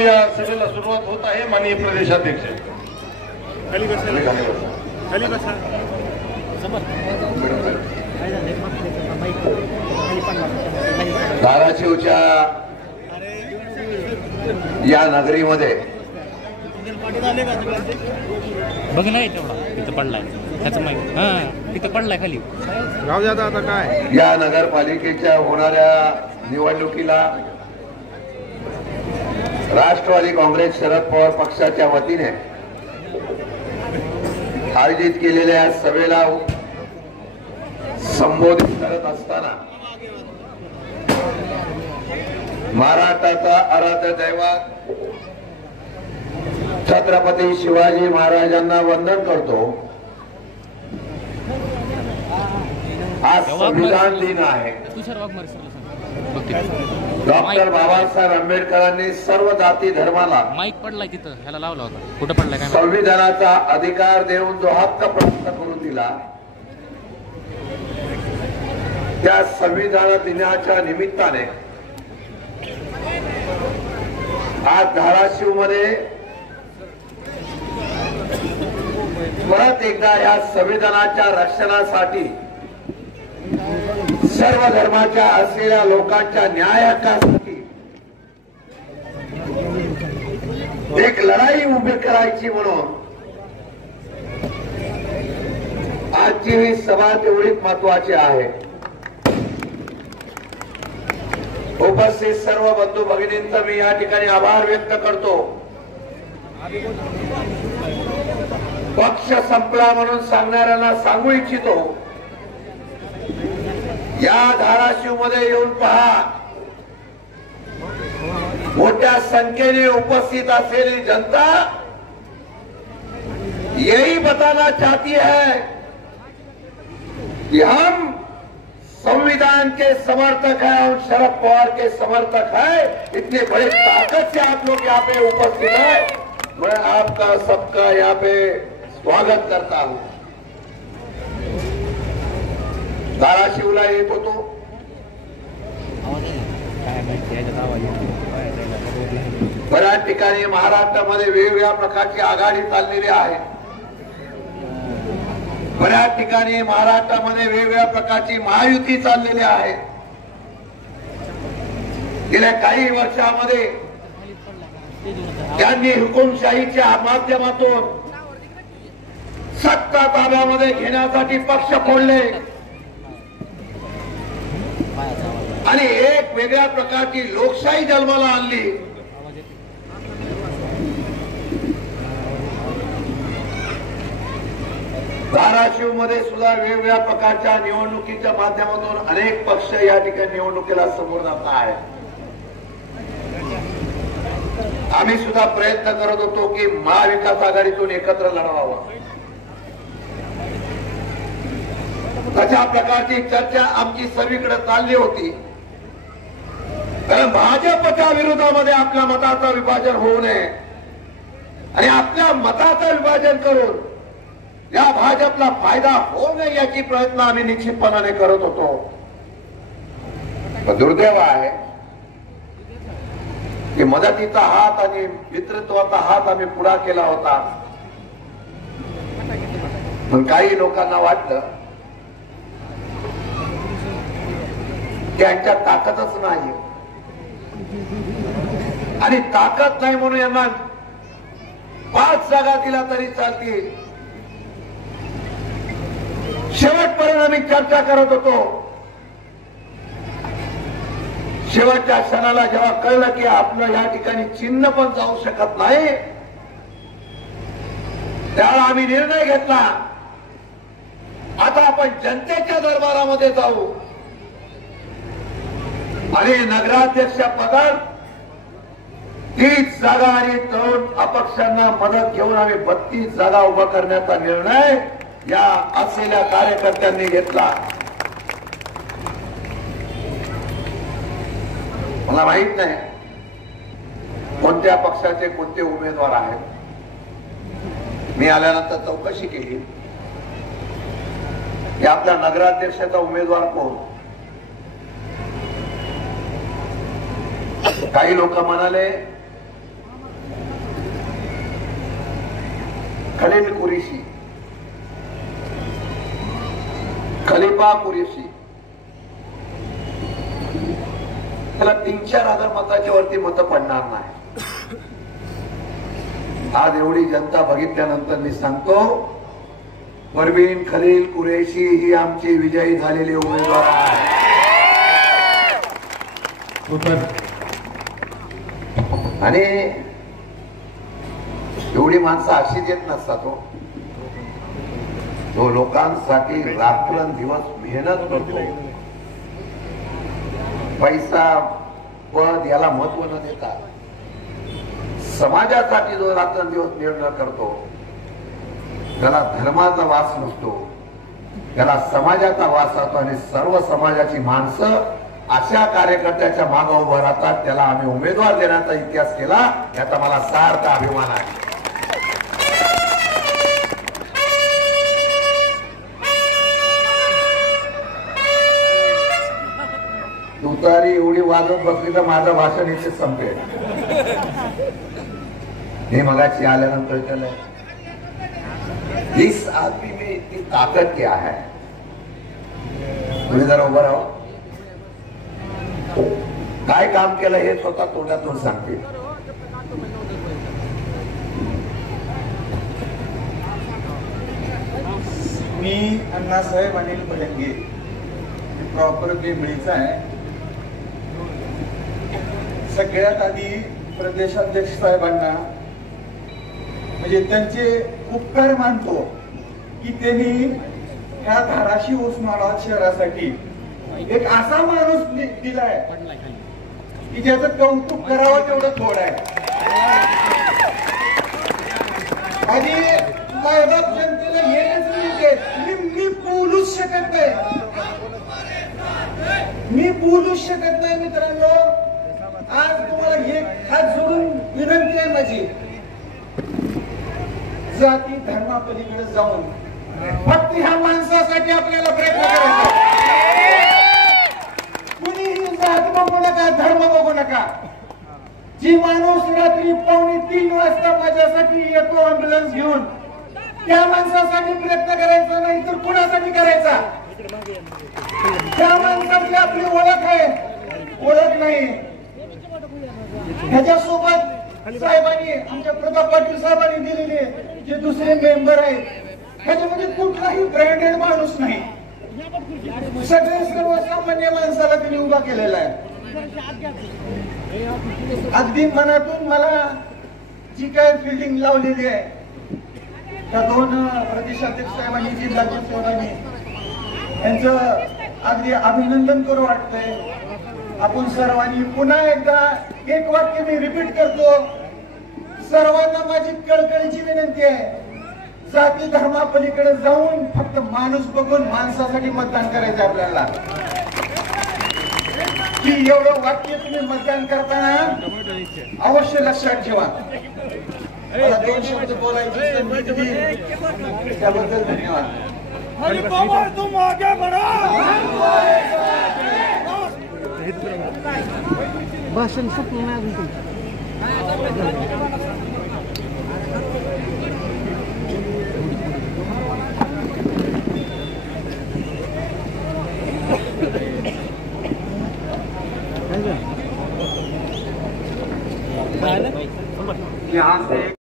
या सभेला सुरुवात होत आहे. माननीय प्रदेशाध्यक्ष खाली बसा. धाराशिवच्या या नगरीमध्ये बघ नाही तेवढा इथं पडलाय त्याचं माहिती. हा इथं पडलाय खाली. गाव जाता आता काय या नगरपालिकेच्या होणाऱ्या निवडणुकीला राष्ट्रवादी काँग्रेस शरद पवार पक्षाच्या वतीने आयोजित केलेल्या सभेला संबोधित करत असताना महाराष्ट्राचा आराध्य दैवत छत्रपती शिवाजी महाराजांना वंदन करतो. आज संविधान दिन आहे. डॉक्टर बाबासाहेब आंबेडकरांनी सर्व जाती धर्माला माईक पडलाय तिथं ह्याला लावला होता. कुठं पडलाय काय संविधानाचा अधिकार देऊन जो हक्क प्राप्त करून दिला त्या संविधान दिनाच्या निमित्ताने आज धाराशिव मध्ये परत एकदा या संविधानाच्या रक्षणासाठी सर्व धर्माच्या असलेल्या लोकांच्या न्याय हक्कासाठी एक लढाई उभी करायची म्हणून आजची ही सभा तेवढीच महत्वाची आहे. उपस्थित सर्व बंधू भगिनींचा मी या ठिकाणी आभार व्यक्त करतो. पक्ष संपला म्हणून सांगणाऱ्यांना सांगू इच्छितो, या धाराशिव मध्ये येऊन पहा. मोठ्या संख्येने उपस्थित असलेली जनता यही बताना चाहती है कि हम संविधान के समर्थक हैं और शरद पवार के समर्थक हैं. इतने बड़े ताकत से आप लोग यहाँ पे उपस्थित हैं. मैं आपका सबका यहाँ पे स्वागत करता हूं. धाराशिवला येत होतो. बऱ्याच ठिकाणी महाराष्ट्रामध्ये वेगवेगळ्या प्रकारची आघाडी चाललेली आहे. बऱ्याच ठिकाणी महाराष्ट्रामध्ये वेगवेगळ्या प्रकारची महायुती चाललेली आहे. गेल्या काही वर्षामध्ये त्यांनी हुकुमशाहीच्या माध्यमातून सत्ता ताब्यामध्ये घेण्यासाठी पक्ष फोडले आणि एक वेगळ्या प्रकारची लोकशाही जन्माला आणली. धाराशिव मध्ये सुद्धा वेगवेगळ्या प्रकारच्या निवडणुकीच्या माध्यमातून अनेक पक्ष या ठिकाणी निवडणुकीला समोर जात आहेत. आम्ही सुद्धा प्रयत्न करत होतो की महाविकास आघाडीतून एकत्र लढवावं. तशा प्रकारची चर्चा आमची सगळीकडे चालली होती. कारण भाजपच्या विरोधामध्ये आपल्या मताचं विभाजन होऊ नये आणि आपल्या मताचं विभाजन करून या भाजपला फायदा होऊ नये याची प्रयत्न आम्ही निश्चितपणाने करत होतो. दुर्दैव आहे की मदतीचा हात आणि मित्रत्वाचा हात आम्ही पुढा केला होता. पण काही लोकांना वाटलं त्यांच्या ताकदच नाही आणि ताकद नाही म्हणून यांना 5 जागा दिला तरी चालतील. शेवटपर्यंत आम्ही चर्चा करत होतो. शेवटच्या क्षणाला जेव्हा कळलं की आपलं या ठिकाणी चिन्ह पण जाऊ शकत नाही, त्यावेळेला आम्ही निर्णय घेतला, आता आपण जनतेच्या दरबारामध्ये जाऊ आणि नगराध्यक्ष पदात 30 जागा आणि तरुण अपक्षांना मदत घेऊन आम्ही 32 जागा उभा करण्याचा निर्णय या असलेल्या कार्यकर्त्यांनी घेतला. मला माहित नाही कोणत्या पक्षाचे कोणते उमेदवार आहेत. मी आल्यानंतर चौकशी केली की आपल्या नगराध्यक्षाचा उमेदवार कोण. काही लोक म्हणाले खलील कुरेशी, खलीफा कुरेशी, त्याला 3-4 मताच्या वरती मतं पडणार नाही. आज एवढी जनता बघितल्यानंतर मी सांगतो, परवीन खलील कुरेशी ही आमची विजयी झालेली उमेदवार आहे. आणि एवढी माणसं अशी देत नसतात हो. तो लोकांसाठी रात्रंदिवस मेहनत करतो. पैसा पद याला महत्व न देता समाजासाठी जो रात्रंदिवस मेहनत करतो, त्याला धर्माचा वास नसतो, त्याला समाजाचा वास असतो. आणि सर्व समाजाची माणसं अशा कार्यकर्त्याच्या मागे उभं राहतात. त्याला आम्ही उमेदवार देण्याचा इतिहास केला, याचा मला सार्थ अभिमान आहे. तुतारी एवढी वाजवत बसली तर माझं भाषण इथे संपेल. हे मगाशी आल्यानंतर त्याला इस आदमी में इतनी ताकत क्या है. तुम्ही जरा उभं राहा. काय काम केलं हे स्वतः तोंडातून सांगते. मी अण्णासाहेब अनिल मलंगे, प्रॉपर बेंबळीचा आहे. सगळ्यात आधी प्रदेशाध्यक्ष साहेबांना म्हणजे त्यांचे उपकार मानतो की त्यांनी ह्या धाराशिव उस्मानाबाद शहरासाठी एक असा माणूस दिलाय की ज्याचं कौतुक करावं तेवढं थोडं आहे. आणि मायबाप जनतेला हेच मिळते. मी बोलूच शकत नाही, मी बोलूच शकत नाही मित्रांनो. आज तुम्हाला हे हात जोडून विनंती आहे माझी, जाती धर्मापलीकडे जाऊन फक्त ह्या माणसासाठी आपल्याला प्रयत्न करायचा. कुणीही जात बघू नका, धर्म बघू नका. जी माणूस रात्री 2:45 वाजता माझ्यासाठी येतो अँब्युलन्स घेऊन, त्या माणसासाठी प्रयत्न करायचा नाही तर कुणासाठी करायचा. त्या माणसाची आपली ओळख आहे, ओळख नाही. ह्याच्यासोबत साहेबांनी, आमच्या प्रताप पाटील साहेबांनी दिलेले जे दुसरे मेंबर आहेत, ह्याच्यामध्ये कुठलाही ब्रँडेड माणूस नाही. सगळे सर्वसामान्य माणसाला त्यांनी उभा केलेला आहे. अगदी मनातून मला जी काय फिल्डिंग लावलेली आहे, त्या 2 प्रदेशाध्यक्ष साहेबांनी, जिल्हाध्यक्ष साहेबांनी, यांचं अगदी अभिनंदन करू वाटतंय. आपण सर्वांनी पुन्हा एकदा एक वाक्य मी रिपीट करतो. सर्वांना माझी कळकळीची विनंती आहे, जाती धर्मापलीकडे जाऊन फक्त माणूस बघून माणसासाठी मतदान करायचं आपल्याला. की एवढं वाक्य तुम्ही मतदान करताना अवश्य लक्षात ठेवा. मला 2 शब्द बोलायची संधी दिली त्याबद्दल धन्यवाद. तुम आगे बढ़ो. भाषण संपलं नाही अजून. यहाँ से